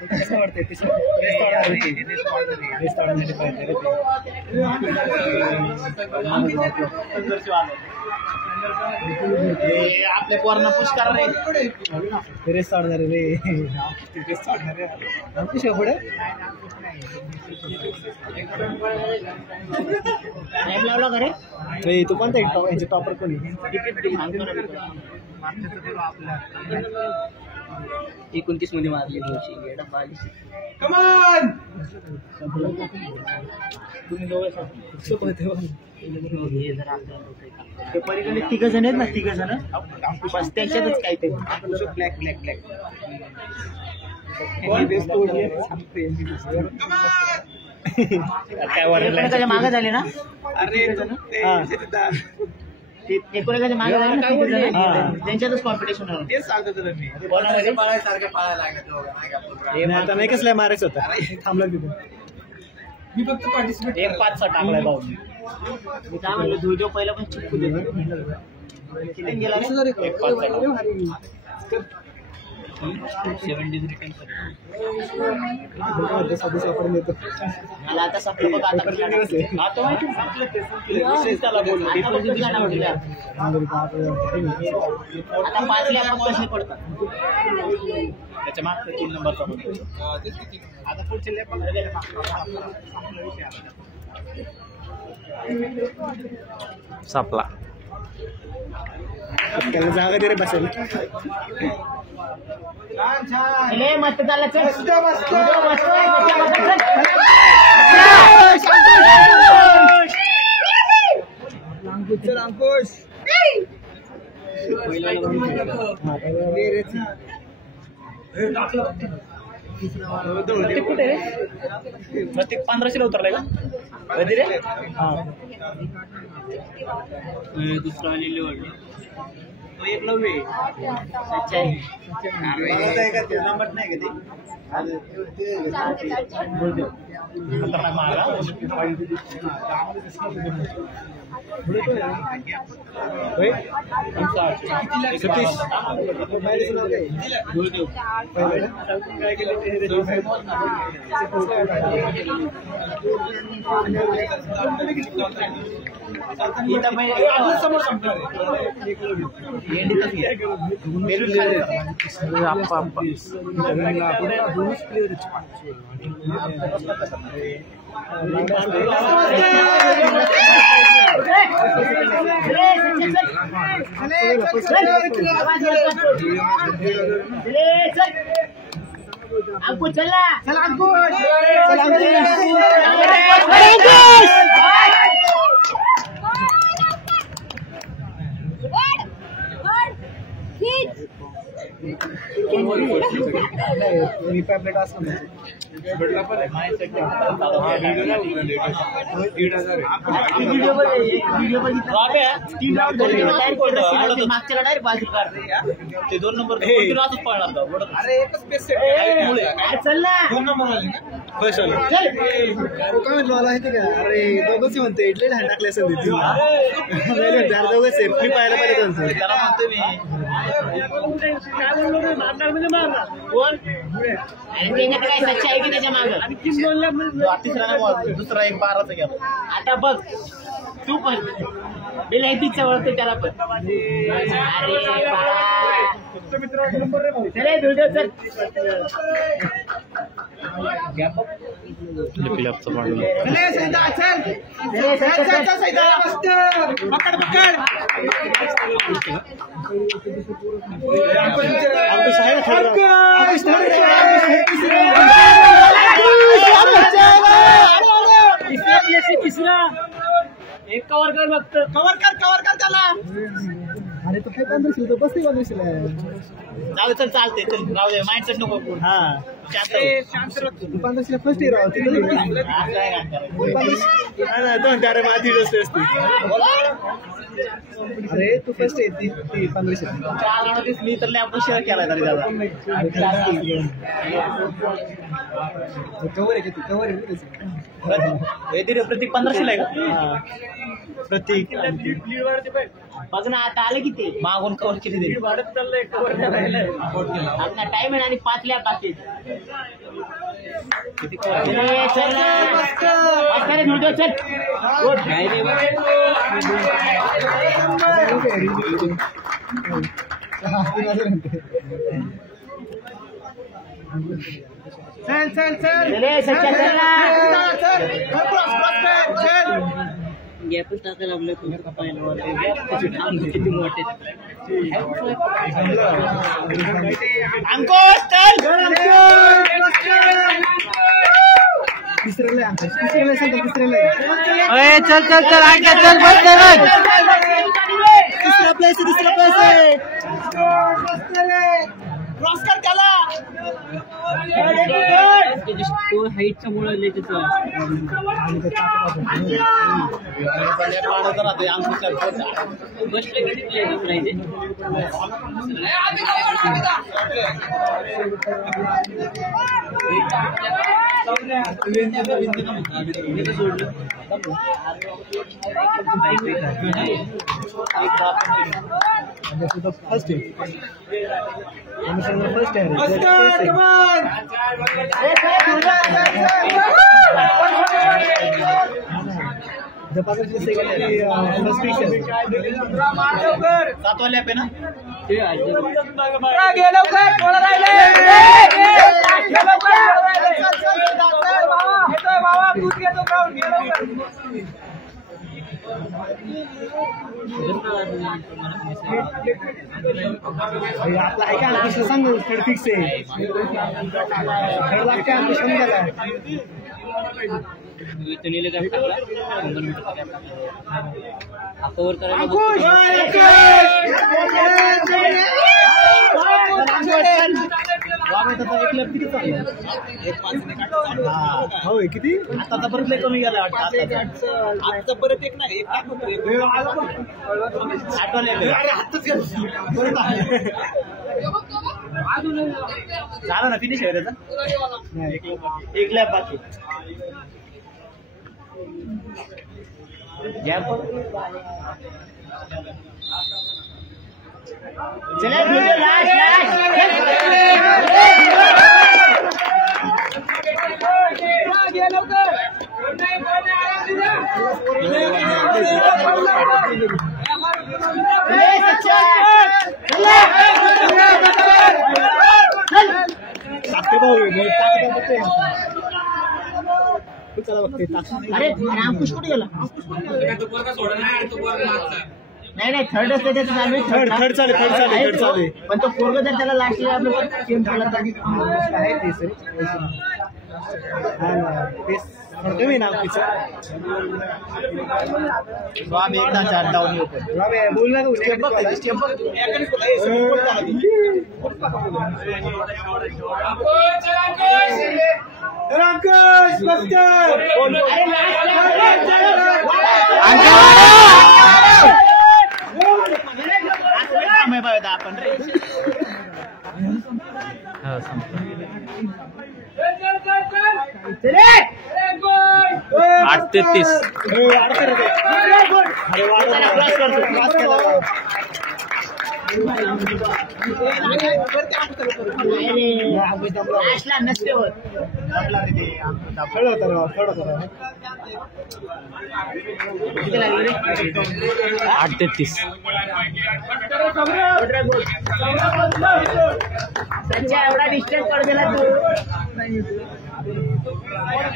कसं वाटतंय आपल्या पोरांना पुश करा रे रेस काढणार रे पुढे लावला का रे तू कोणता यांचे टॉपर कोणी 29 मध्ये मारली पलीकडे 3 जण आहेत ना 3 जण बस त्यांच्यातच काहीतरी ब्लॅक ब्लॅक ब्लॅक काय मागे झाले ना अरे एकोणाच्या मागे झाले त्यांच्यातच कॉम्पिटिशन तेच सांगतो तुला मी आता नाही कसला मारायचं होता थांबला तिथे मी फक्त पार्टिसिपेट 1-5 टाकलाय भाऊ मी काय म्हणलं व्हिडिओ पहिला पण चिपकू दे किती गेला 1-5 70 रिटर्न मला आता सगळं बघ आता त्याला बोललो आता 5 लाख कसे पडतात त्याच्या मागचा 3 नंबरचा आता पुढचे सापला त्याला जागा दे रे बसेल मस्त झालं अंकुश कुठे 1500 उतरलाय का कधी रे दुसरा आलेली वाटलं एक नव्हे नंबर नाही का अंकुश चला चला अंकुश मागच्या डायरेक्ट बाजू काढते ते 2 नंबर पळणार चल ना 2 नंबर मला अरे दोघंच म्हणते इडले लहान टाकले असेल दोघंच मी पाहायला पाहिजे त्याला म्हणतो मी काय सच्चा आहे की त्याच्या मागं दुसरा एक 12चा गेला आता बघ तू पण बिलायतीच्या वळते त्याला पण अरे व्हिडिओ चल तिसरा एक कव्हर कर फक्त कव्हर कर त्याला अरे तो काय 1500 तो बसते 1500 जाऊ चल चालते चल राहू दे माइंडसेट नको हा शांत 1500 फर्स्ट इयर होती अरे माती असते अरे तू फर्स्ट येते 1500 मी तर आपण शेअर केलाय तरी दादा कवर आहे की तू कवर आहे प्रतीक 1500 ला आहे का प्रतीक बघ ना आता आलं किती मागून कव्हर किती दिली वाढत चाललंय कव्हर करायला आता टाइम आहे आणि 5 लॅप बाकी किती कव्हर चल अरे व्हिडिओ चल गुड काय रे चल चल चल चले सच्चा चल ना चल चल गॅपच टाकायला लागले तुझ्या कपायला किती मोठे अंकुश चल तिसऱ्याला चल चल चल आगे चल बस तिसरा प्लेस क्रॉस कर त्याला तो हाईटच्या मुळे फर्स्ट सातवाल्या पे ना आपला आहे का सांग फिक्स आहे समजायला कव्हर करायला होय किती आता परत लय कमी गेला आता परत एक नाही झाला ना फिनिश आहे त्याचा एक लॅप बाकी चले अरे अंकुश कुठे गेला नाही नाही थर्ड असते त्याचं थर्ड चालेल पण तो पोरग जर त्याला लास्टला आपलं गेम झाला तर तुम्ही नाव तिचं आम्ही एकदा 4 डाऊन येतो बोल ना आपण रे 8:33 नसते होत 8:33 एवढा डिस्टन्स पड गेला तू वाढ